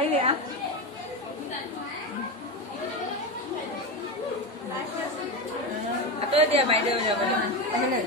আহিবি আঁতৰি দিয়া বাইদেউ যাব আহিলে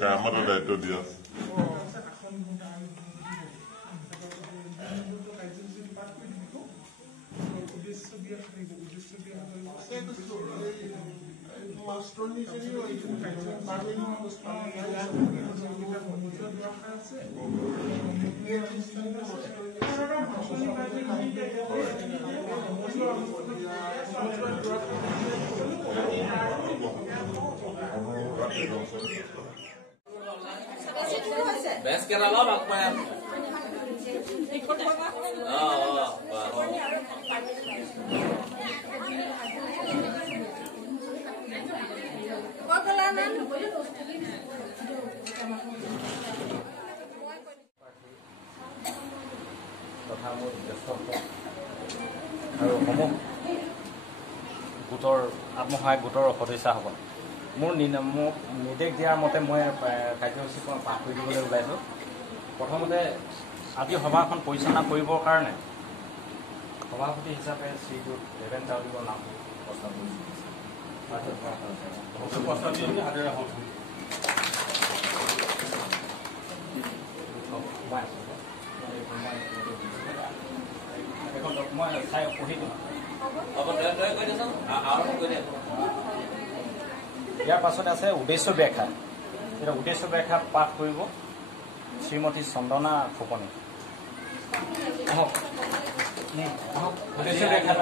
Cámara de estos días. Best kira lo bak mayat. আৰু সমূহ গোটৰ আত্মসহায়ক গোটৰ সদস্যসকল মোৰ মোক নিৰ্দেশ দিয়াৰ মতে মই কাৰ্যসূচীখন পাঠ কৰি দিবলৈ ওলাইছোঁ। প্ৰথমতে আজি সভাখন পৰিচালনা কৰিবৰ কাৰণে সভাপতি হিচাপে শ্ৰীযুত দেৱেন চাউলিকৰ নাম প্ৰস্তাৱ কৰিছোঁ। মই চাই পঢ়ি দিওঁ। ইয়াৰ পাছত আছে উদ্দেশ্য ব্যাখ্যা। এতিয়া উদ্দেশ্য ব্যাখ্যা পাঠ কৰিব শ্ৰীমতী চন্দনা ফুকনি। উদ্দেশ্য ব্যাখ্যা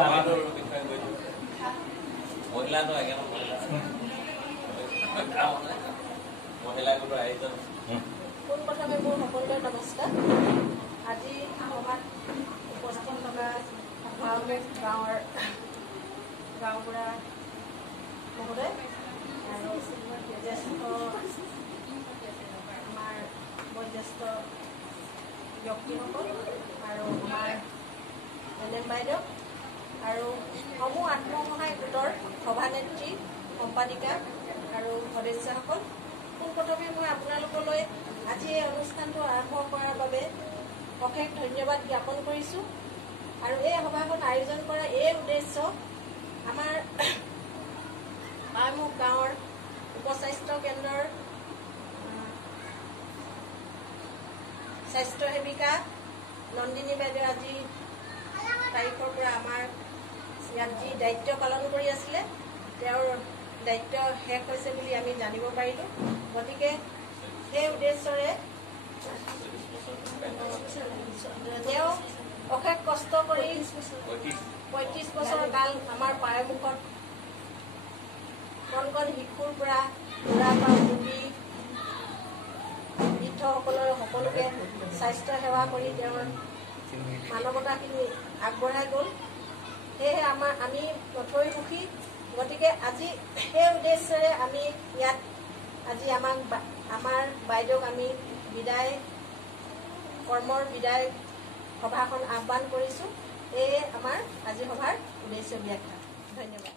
পোনপ্ৰথমে মোৰ সকলোকে নমস্কাৰ। আজি সভাত উপস্থিত থকা গাঁৱৰ গাঁওবুঢ়া মহোদয় আৰু জ্যেষ্ঠ আমাৰ বয়োজ্যেষ্ঠ ব্যক্তিসকল আৰু আমাৰ এলেম বাইদেউ আৰু সমূহ আত্মসহায়ক গোটৰ সভানেত্ৰী সম্পাদিকা আৰু সদস্যসকল, পোনপ্ৰথমে মই আপোনালোকলৈ আজি এই অনুষ্ঠানটো আৰম্ভ কৰাৰ বাবে অশেষ ধন্যবাদ জ্ঞাপন কৰিছোঁ। আৰু এই সভাখন আয়োজন কৰা এই উদ্দেশ্য আমাৰ পাইমুখ গাঁৱৰ উপস্বাস্থ্য কেন্দ্ৰৰ স্বাস্থ্য সেৱিকা নন্দিনী বাইদেউ আজি তাৰিখৰ পৰা আমাৰ ইয়াত যি দায়িত্ব পালন কৰি আছিলে তেওঁৰ দায়িত্ব শেষ হৈছে বুলি আমি জানিব পাৰিলোঁ। গতিকে সেই উদ্দেশ্যৰে তেওঁ অশেষ কষ্ট কৰি ৩৫ বছৰ কাল আমাৰ পায়মুখত কণ কণ শিশুৰ পৰা বুঢ়া বা বুঢ়ী বৃদ্ধসকলৰ সকলোকে স্বাস্থ্য সেৱা কৰি তেওঁৰ মানৱতাখিনি আগবঢ়াই গ'ল। সেয়েহে আমি নথৈ সুখী। গতিকে আজি সেই উদ্দেশ্যেৰে আমি ইয়াত আজি আমাৰ বাইদেউক আমি কৰ্মৰ বিদায় সভাখন আহ্বান কৰিছোঁ। এয়ে আমাৰ আজি সভাৰ উদ্দেশ্য ব্যাখ্যা। ধন্যবাদ।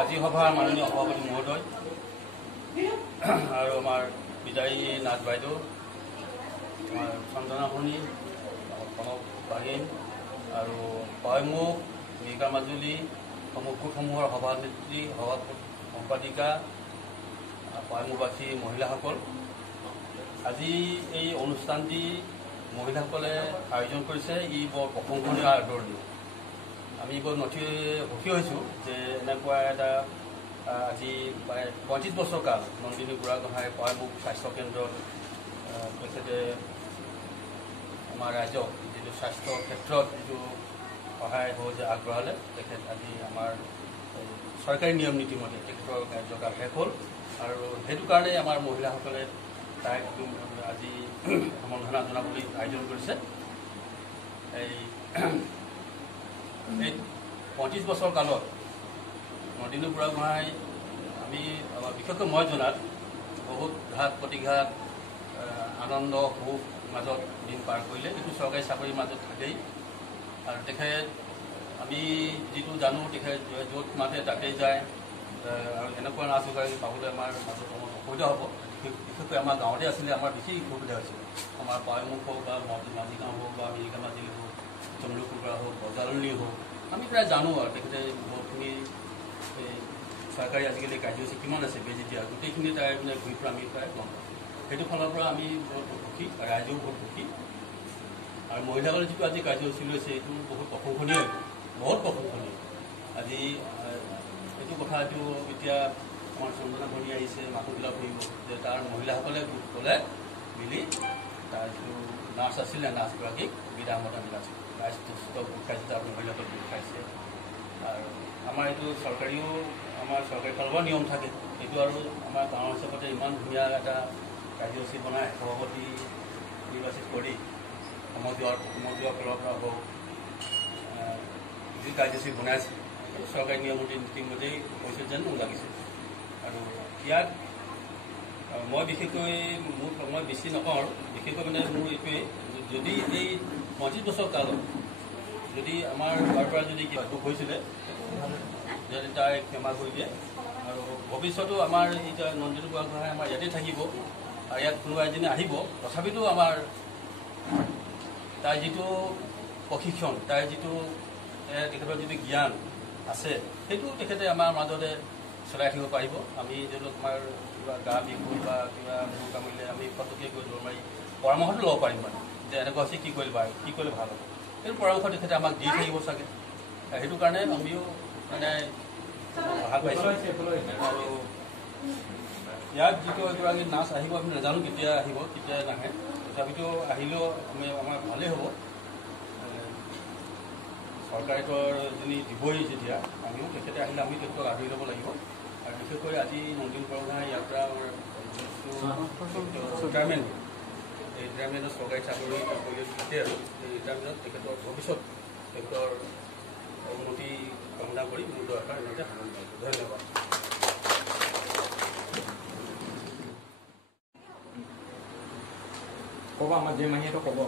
আজি সভাৰ মাননীয় সভাপতি মহোদয় আৰু আমাৰ বিদায়ী নাথ বাইদেউ, আমাৰ চন্দনা ভনী, কনক বাগিন আৰু পয়মুখ, মিকা মাজুলী গোটসমূহৰ সভানেত্ৰী, সভা সম্পাদিকা, পয়মুখবাসী মহিলাসকল, আজি এই অনুষ্ঠানটি মহিলাসকলে আয়োজন কৰিছে। ই বৰ প্ৰশংসনীয় আৰু আদৰণীয়। আমি বৰ সুখী হৈছোঁ যে এনেকুৱা এটা আজি প্ৰায় ৩৫ বছৰ কাল নন্দিনী বুঢ়াগোহাঁই পয়মুখ স্বাস্থ্য কেন্দ্ৰত তেখেতে আমাৰ ৰাইজক যিটো স্বাস্থ্য ক্ষেত্ৰত যিটো সহায় সহযোগ আগবঢ়ালে, তেখেত আজি আমাৰ চৰকাৰী নিয়ম নীতিমতে তেখেতৰ কাৰ্যকাল শেষ হ'ল। আৰু সেইটো কাৰণেই আমাৰ মহিলাসকলে তাইক আজি সম্বৰ্ধনা জনাবলৈ আয়োজন কৰিছে। এই ৩৫ বছৰ কালত নন্দিনী বুঢ়াগোহাঁই আমি বিশেষকৈ মই জনাত বহুত ঘাত প্ৰতিঘাত, আনন্দ সুখ মাজত দিন পাৰ কৰিলে। এইটো চৰকাৰী চাকৰিৰ মাজত থাকেই। আৰু তেখেত আমি যিটো জানো, তেখেত য'ত মাতে তাতেই যায়। আৰু এনেকুৱা নাচ পাবলৈ আমাৰ মাজত অকণমান অসুবিধা হ'ব। বিশেষকৈ আমাৰ গাঁৱতে আছিলে, আমাৰ বেছি অসুবিধা হৈছিলে। আমাৰ পয়মুখ হওক বা মাজিগাঁও হওক বা মিৰিকা মাজুলী হওক, তমলুকুৰা হওক, বজালনী হওক, আমি প্ৰায় জানো আৰু তেখেতে বহুতখিনি চৰকাৰী আজিকালি কাৰ্যসূচী কিমান আছে বেজি দিয়া, গোটেইখিনি তাই মানে ঘূৰি ফুৰা আমি প্ৰায় গম পাওঁ। সেইটো ফালৰ পৰা আমি বহুত সুখী, ৰাইজেও বহুত সুখী। আৰু মহিলাসকলে যিটো আজি কাৰ্যসূচী লৈছে, এইটো বহুত প্ৰশংসনীয়, বহুত প্ৰশংসনীয়। আজি এইটো কথাটো এতিয়া আমাৰ চন্দনা ভনী আহিছে, মাকুবিলাক ফুৰিব যে তাৰ মহিলাসকলে গোট ক'লে মিলি তাৰ যিটো নাৰ্ছ আছিলে, নাৰ্ছগৰাকীক বিদামতা মিলাইছে। ৰাইজটো গোট খাইছে, তাৰ মহিলাসকল গোট খাইছে। আৰু আমাৰ এইটো চৰকাৰীও, আমাৰ চৰকাৰী ফালৰ পৰা নিয়ম থাকে। এইটো আৰু আমাৰ গাঁৱৰ হিচাপতে ইমান ধুনীয়া এটা কাৰ্যসূচী বনাই সভাপতি নিৰ্বাচিত কৰি সমজুৱাৰ ফালৰ পৰা হওক যি কাৰ্যসূচী বনাইছে, চৰকাৰী নিয়ম নীতিমতেই হৈছে যেন মোৰ লাগিছে। আৰু ইয়াত মই বিশেষকৈ মই বেছি নকওঁ আৰু বিশেষকৈ মানে মোৰ এইটোৱেই, যদি এই ৩৫ বছৰ কালত যদি আমাৰ তাৰ পৰা যদি কিবা দুখ হৈছিলে যদি তাই ক্ষমা কৰি দিয়ে। আৰু ভৱিষ্যতো আমাৰ এতিয়া নন্দিনী বুঢ়াগোহাঁই আমাৰ ইয়াতে থাকিব, আৰু ইয়াত কোনোবা এজনী আহিব। তথাপিতো আমাৰ তাইৰ যিটো প্ৰশিক্ষণ, তাইৰ যিটো তেখেতৰ যিটো জ্ঞান আছে, সেইটো তেখেতে আমাৰ মাজতে চলাই থাকিব পাৰিব। আমি ধৰি লওক আমাৰ কিবা গা বিষ হ'ল বা কিবা মূৰ কামিলে আমি ফটককৈ গৈ দৌৰ মাৰি পৰামৰ্শটো ল'ব পাৰিম মানে যে এনেকুৱা হৈছে, কি কৰিলে ভাল হ'ব। সেইটো পৰামৰ্শ তেখেতে আমাক দি থাকিব চাগে। সেইটো কাৰণে আমিও মানে ভাল পাইছোঁ। আৰু ইয়াত যিটো এগৰাকী নাচ আহিব আমি নাজানো কেতিয়া আহিব, কেতিয়া নাহে। তথাপিতো আহিলেও আমাৰ ভালেই হ'ব। চৰকাৰেতো যিনি দিবই যেতিয়া, আমিও তেখেতে আহিলে আমি তেখেতক আদৰি ল'ব লাগিব। আৰু বিশেষকৈ আজি নন্দিনী বুঢ়াগোহাঁই ইয়াৰ পৰা আমাৰ ৰিটায়াৰমেণ্ট, এই ৰিটায়াৰমেণ্টত চৰকাৰী চাকৰি কৰি থাকে। আৰু এই ৰিটায়াৰমেণ্টত তেখেতৰ ভৱিষ্যত তেখেতৰ উন্নতি কামনা কৰি মোৰ দৰকাৰ এনেকৈ সামৰণি মাৰিছোঁ। ধন্যবাদ। ক'ব আমাৰ যে মাহীটো ক'ব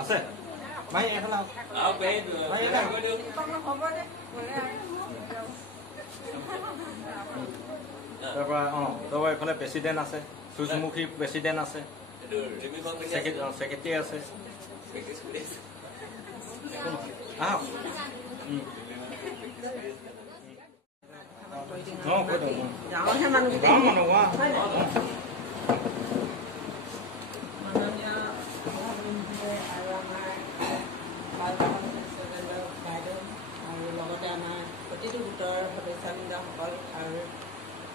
আছে মাহী এইফালে তাৰপৰা তাৰপৰা এইফালে প্ৰেচিডেণ্ট আছে, সূৰ্যমুখী প্ৰেচিডেণ্ট আছে, ছেক্ৰেটাৰী আছে। আহক গাঁৱৰহে মানুহ আৰু আমাৰ বাইদেউ আৰু লগতে আমাৰ প্ৰতিটো গোটৰ সদস্যবৃন্দসকল আৰু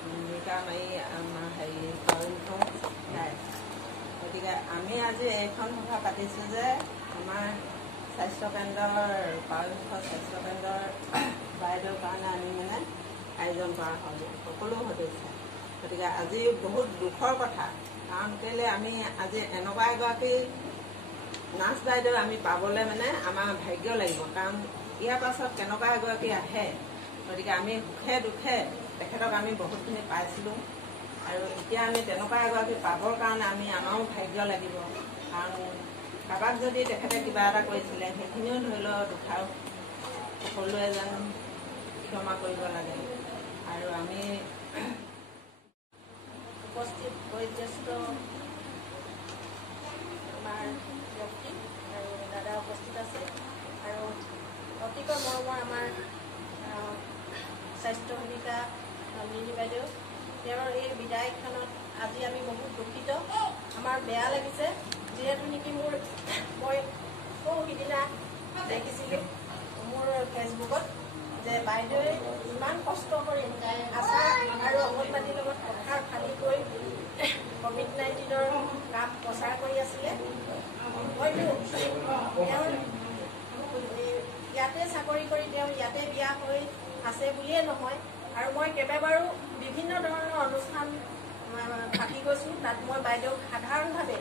ভূমিকা মাৰি আমাৰ গায়। গতিকে আমি আজি এইখন সভা পাতিছোঁ যে আমাৰ স্বাস্থ্যকেন্দ্ৰৰ স্বাস্থ্যকেন্দ্ৰৰ বাইদেউৰ কাৰণে আমি মানে আয়োজন কৰা হয় সকলো সদস্য। গতিকে আজি বহুত দুখৰ কথা, কাৰণ কেলৈ আমি আজি এনেকুৱা এগৰাকী নাৰ্ছ বাইদেউ আমি পাবলৈ মানে আমাৰ ভাগ্য লাগিব। কাৰণ ইয়াৰ পাছত কেনেকুৱা এগৰাকী আহে। গতিকে আমি সুখে দুখে তেখেতক আমি বহুতখিনি পাইছিলোঁ আৰু এতিয়া আমি তেনেকুৱা এগৰাকী পাবৰ কাৰণে আমি আমাৰো ভাগ্য লাগিব কাৰণ কাৰোবাক যদি তেখেতে কিবা এটা কৰিছিলে সেইখিনিও ধৰি লওক দুখাৰ সকলোৱে যেন ক্ষমা কৰিব লাগে আৰু আমি উপস্থিত বয়োজ্যেষ্ঠ আমাৰ ব্যক্তি আৰু দাদা উপস্থিত আছে আৰু অতিকৈ মৰমৰ আমাৰ স্বাস্থ্য সন্দিকা মিনি বাইদেউ তেওঁৰ এই বিদায়খনত আজি আমি বহুত দুখিত আমাৰ বেয়া লাগিছে যিহেতু নেকি মই সিদিনা দেখিছিলোঁ মোৰ ফেচবুকত যে বাইদেৱে ইমান কষ্ট কৰি আশা আৰু অংগনবাদীৰ লগত পথাৰ খালি গৈ COVID-19ৰ কাম প্ৰচাৰ কৰি আছিলে হয়তো তেওঁ ইয়াতে চাকৰি কৰি তেওঁ ইয়াতে বিয়া হৈ আছে বুলিয়ে নহয় আৰু মই কেইবাবাৰো বিভিন্ন ধৰণৰ অনুষ্ঠান থাকি গৈছোঁ তাত মই বাইদেউক সাধাৰণভাৱে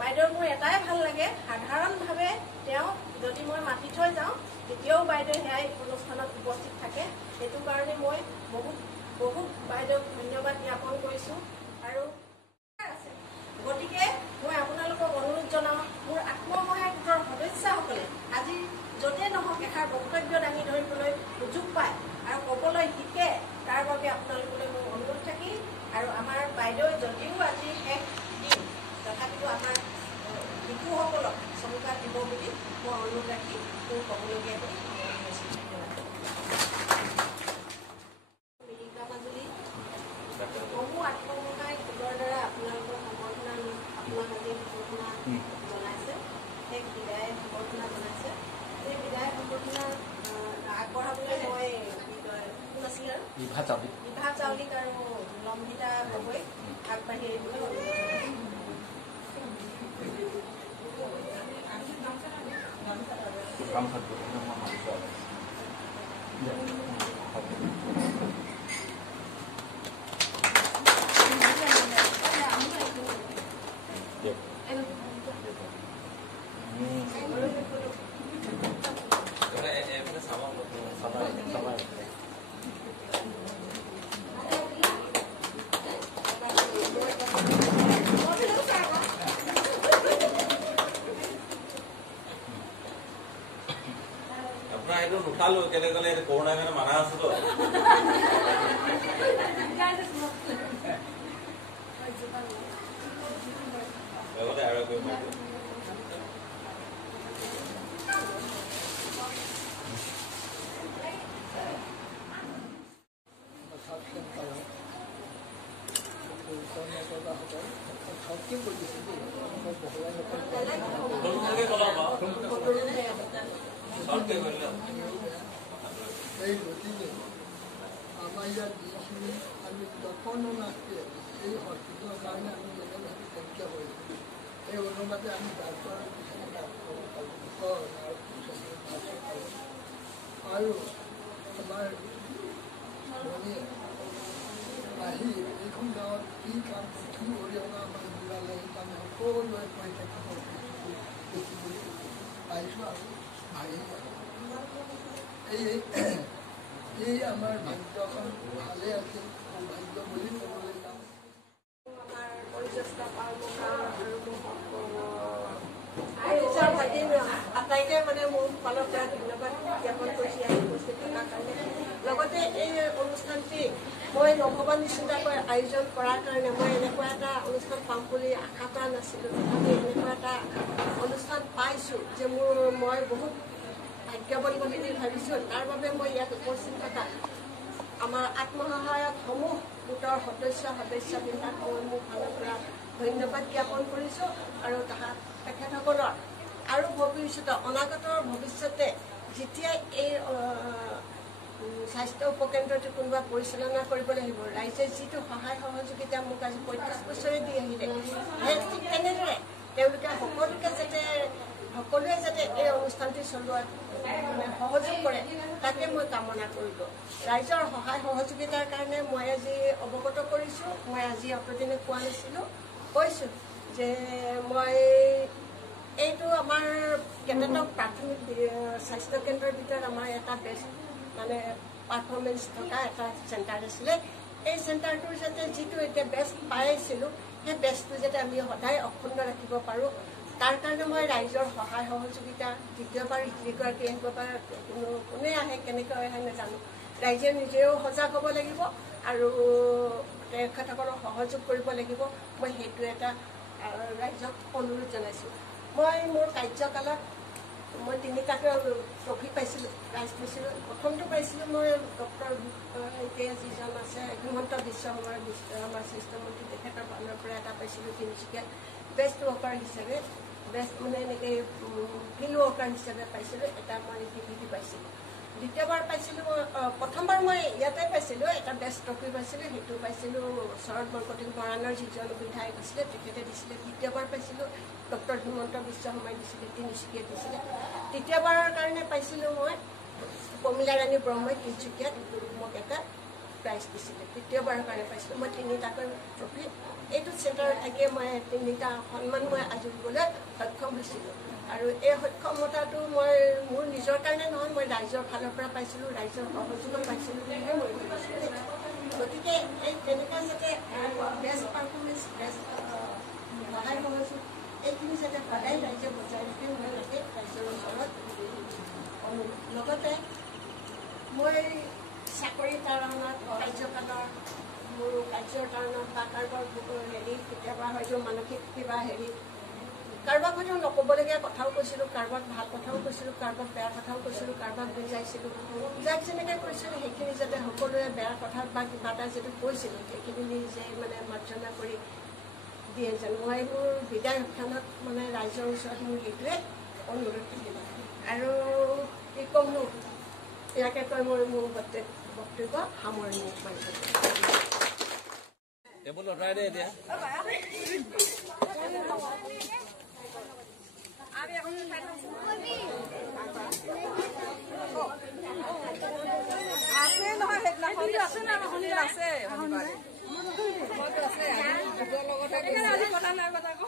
বাইদেউৰ মোৰ এটাই ভাল লাগে সাধাৰণভাৱে তেওঁ যদি মই মাতি থৈ যাওঁ তেতিয়াও বাইদেউ সেয়াই অনুষ্ঠানত উপস্থিত থাকে সেইটো কাৰণে মই বহুত বাইদেউক ধন্যবাদ জ্ঞাপন কৰিছোঁ আৰু গতিকে মই আপোনালোকক অনুৰোধ জনাওঁ মোৰ আত্মসহায়ক গোটৰ সদস্যসকলে আজি য'তে নহওক এষাৰ বক্তব্য দাঙি ধৰিবলৈ সুযোগ পায় আৰু ক'বলৈ শিকে তাৰ বাবে আপোনালোকলৈ মোৰ অনুৰোধ থাকিল আৰু আমাৰ বাইদেউ যদিও আজি শেষ দিন তথাপিতো আমাৰ শিশুসকলক চমুকাত দিব বুলি মই অনুৰোধ ৰাখি মোৰ ক'বলগীয়া বুলি মিৰিকা মাজুলী সমূহ আত্মসহায়ক গোটৰ দ্বাৰা আপোনালোকৰ সম্বৰ্ধনা আপোনাক আজি সম্বৰ্ধনা জনাইছে সেই বিদায় সম্বৰ্ধনা জনাইছে সেই বিদায় সম্বৰ্ধনা আগবঢ়াবলৈ মই কোন আছিলে আৰু বিভা চাউলিক আৰু লম্বিতা গগৈ আগবাঢ়ি আহিবলৈ আপোনাৰ এইটো নুঠালো কেলে গ'লে কৰোণাৰ কাৰণে মানা আছে তো লগতে আৰু এই গতিকে আমাৰ ইয়াত যিখিনি আমি যতনো নাছিলে এই হস্পিটেলৰ কাৰণে আমি যেনেভাৱে তেনেকৈ কৰিছোঁ এই অনুপাতে আমি ডাক্তৰ আৰু আমাৰ ভনীয়ে আহি এইখন গাঁৱত কি কাম কি অৰিহণা আমাৰ যোগালে সেইকাৰণে সকলোৱে কৈ থাকিব দেখিবলৈ পাইছোঁ আৰু ভাগি এই আমাৰ ভাগ্যখন ভালে আছিল ভাগ্য বুলি ক'বলৈ যাওঁ আমাৰ বয়োজ্যেষ্ঠ পাৰ্বকা আটাইকে মানে মোৰ ফালৰ পৰা ধন্যবাদ জ্ঞাপন কৰিছোঁ ইয়াত উপস্থিত থকাৰ কাৰণে লগতে এই অনুষ্ঠানটি মই নভবা নিচিন্তাকৈ আয়োজন কৰাৰ কাৰণে মই এনেকুৱা এটা অনুষ্ঠান পাম বুলি আশা কৰা নাছিলোঁ তথাপি এনেকুৱা এটা অনুষ্ঠান পাইছোঁ যে মই বহুত ভাগ্যৱান বুলি ভাবিছোঁ তাৰ বাবে মই ইয়াত উপস্থিত থকা আমাৰ আত্মসহায়কসমূহ গোটৰ সদস্যবৃন্দাক মই মোৰ ফালৰ পৰা ধন্যবাদ জ্ঞাপন কৰিছোঁ আৰু তেখেতসকলৰ আৰু অনাগতৰ ভৱিষ্যতে যেতিয়াই এই স্বাস্থ্য উপকেন্দ্ৰটো কোনোবা পৰিচালনা কৰিবলৈ আহিব ৰাইজে যিটো সহায় সহযোগিতা মোক আজি 35 বছৰে দি আহিলে সেই ঠিক তেনেদৰে তেওঁলোকে সকলোৱে যাতে এই অনুষ্ঠানটি চলোৱাত মানে সহযোগ কৰে তাকে মই কামনা কৰিলোঁ ৰাইজৰ সহায় সহযোগিতাৰ কাৰণে মই আজি অৱগত কৰিছোঁ মই আজি অতদিনে কোৱা নাছিলোঁ কৈছোঁ যে মই এইটো আমাৰ কেন্দ্ৰক প্ৰাথমিক স্বাস্থ্য কেন্দ্ৰৰ ভিতৰত আমাৰ এটা বেষ্ট মানে পাৰফৰ্মেঞ্চ থকা এটা চেণ্টাৰ আছিলে এই চেণ্টাৰটোৰ যাতে যিটো এতিয়া বেষ্ট পাই আছিলোঁ সেই বেষ্টটো যাতে আমি সদায় অক্ষুণ্ণ ৰাখিব পাৰোঁ তাৰ কাৰণে মই ৰাইজৰ সহায় সহযোগিতা দ্বিতীয়বাৰ যিগৰাকী আহিব পাৰে কোনে আহে কেনেকৈ আহে নাজানো ৰাইজে নিজেও সজাগ হ'ব লাগিব আৰু তেখেতসকলক সহযোগ কৰিব লাগিব মই সেইটো এটা ৰাইজক অনুৰোধ জনাইছোঁ মই মোৰ কাৰ্যকালত মই 3টাকৈ ট্ৰফি পাইছিলোঁ প্ৰাইজ পাইছিলোঁ প্ৰথমটো পাইছিলোঁ মই ডক্টৰ এতিয়া যিজন আছে হিমন্ত বিশ্ব শৰ্মাৰ আমাৰ স্বাস্থ্যমন্ত্ৰী তেখেতৰ ফালৰ পৰা এটা পাইছিলোঁ তিনিচুকীয়াত বেষ্ট ৱৰ্কাৰ হিচাপে বেষ্ট মানে এনেকৈ ফিল্ড ৱৰ্কাৰ হিচাপে পাইছিলোঁ এটা মই ডিগ্ৰী পাইছিলোঁ দ্বিতীয়বাৰ পাইছিলোঁ প্ৰথমবাৰ মই ইয়াতে পাইছিলোঁ এটা বেষ্ট ট্ৰফি পাইছিলোঁ সেইটো পাইছিলোঁ শৰৎ বৰকটী মৰাণৰ যিজন বিধায়ক আছিলে তেখেতে দিছিলে দ্বিতীয়বাৰ পাইছিলোঁ ডক্টৰ হিমন্ত বিশ্ব শৰ্মাই দিছিলে তিনিচুকীয়াত দিছিলে তৃতীয়বাৰৰ কাৰণে পাইছিলোঁ মই প্ৰমীলা ৰাণী ব্ৰহ্মই তিনিচুকীয়াত মোক এটা প্ৰাইজ দিছিলে তৃতীয়বাৰৰ কাৰণে পাইছিলোঁ মই 3টাকৈ ট্ৰফি এইটো চেণ্টাৰত থাকিয়ে মই 3টা সন্মান মই আজৰিবলৈ সক্ষম হৈছিলোঁ আৰু এই সক্ষমতাটো মই মোৰ নিজৰ কাৰণে নহয় মই ৰাইজৰ ফালৰ পৰা পাইছিলোঁ ৰাইজৰ সহযোগত পাইছিলোঁ বুলিহে মই ভাবিছিলোঁ গতিকে এই তেনেকুৱা যাতে বেষ্ট পাৰফৰ্মেঞ্চ বেষ্ট সহায় সহযোগ এইখিনি যাতে সদায় ৰাইজে বজাই ৰাখে মই লাগে ৰাইজৰ ওচৰত লগতে মই চাকৰি কাৰণত কাৰ্যকালৰ মোৰ কাৰ্যৰ কাৰণত বা কাৰোবাৰ হেৰি কেতিয়াবা হয়তো মানসিক কিবা হেৰি কাৰোবাক হয়তো নক'বলগীয়া কথাও কৈছিলোঁ কাৰোবাক ভাল কথাও কৈছিলোঁ কাৰোবাক বেয়া কথাও কৈছিলোঁ কাৰোবাক বুজাইছিলোঁ যাক যেনেকৈ কৈছিলোঁ সেইখিনি যাতে সকলোৱে বেয়া কথা বা কিবা এটা যদি কৈছিলোঁ সেইখিনি নিজে মানে মাৰ্জনা কৰি দিয়ে যেন মই মোৰ বিদায় সন্মানত মানে ৰাইজৰ ওচৰত মোৰ সেইটোৱে অনুৰোধ থাকিব আৰু কি ক'মনো ইয়াকে কৈ মই মোৰ বক্তব্য সামৰণি মাৰিছোঁ টেবুল অঁতৰাই দে এতিয়া আছে নহয় সেইদিনাখন আছে না শনিৰ আছে মইতো আছে লগতে আজি কথা নাই কথা আকৌ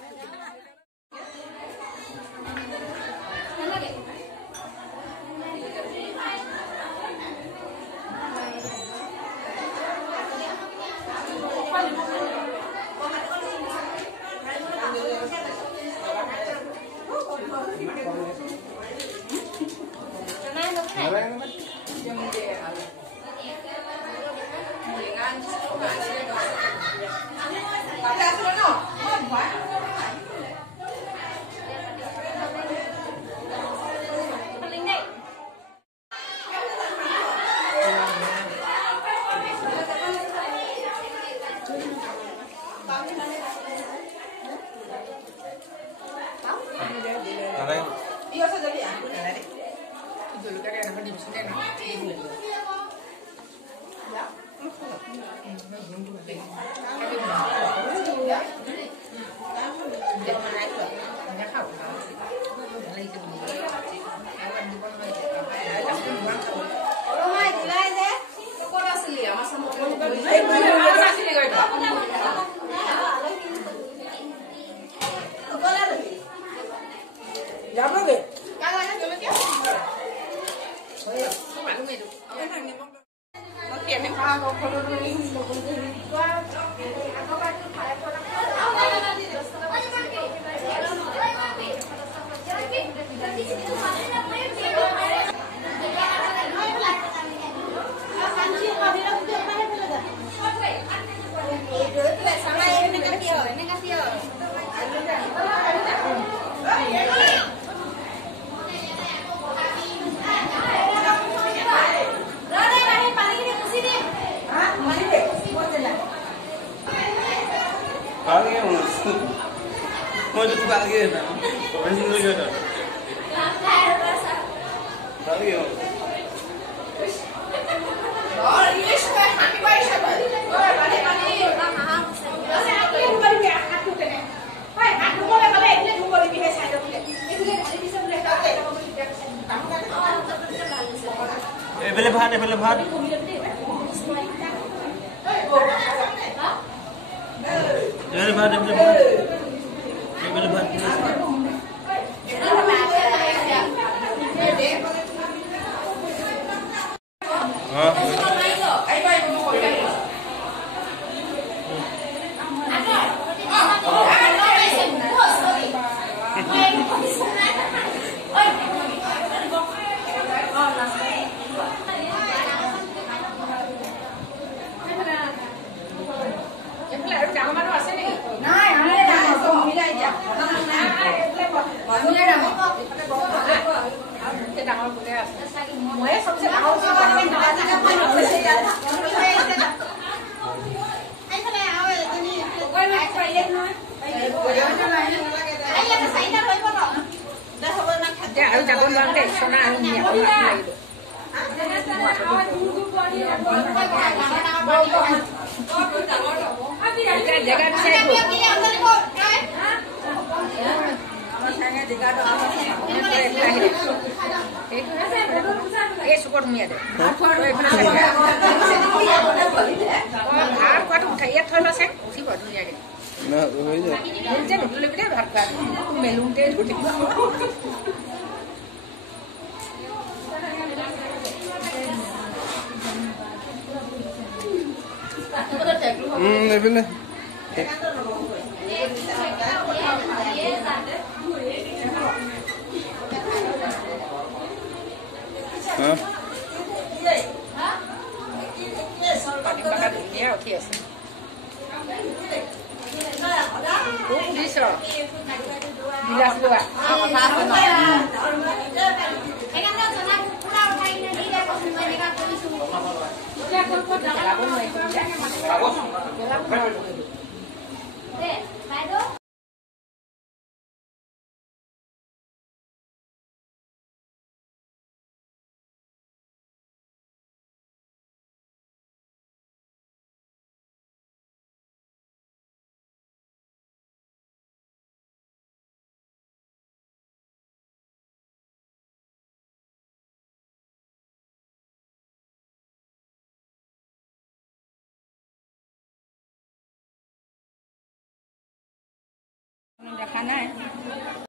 ডাঙৰ কোনে আছে ময়ে চবচে ডাঙৰ আৰু যাব নোৱাৰো দেই সোণা আৰু লাগিব জেগা বিচাৰি এই চুকত সুমিয়া দে ভাত খোৱাটো উঠাই ইয়াত থৈ লৈছে উঠিব ধুনীয়াকে যে নুতুলি পিনে ভাত খোৱা মেলোতে ধৰিব এইপিনে ধুনীয়া উঠি আছে সুধিছ বিলাস লোৱা দেখা নাই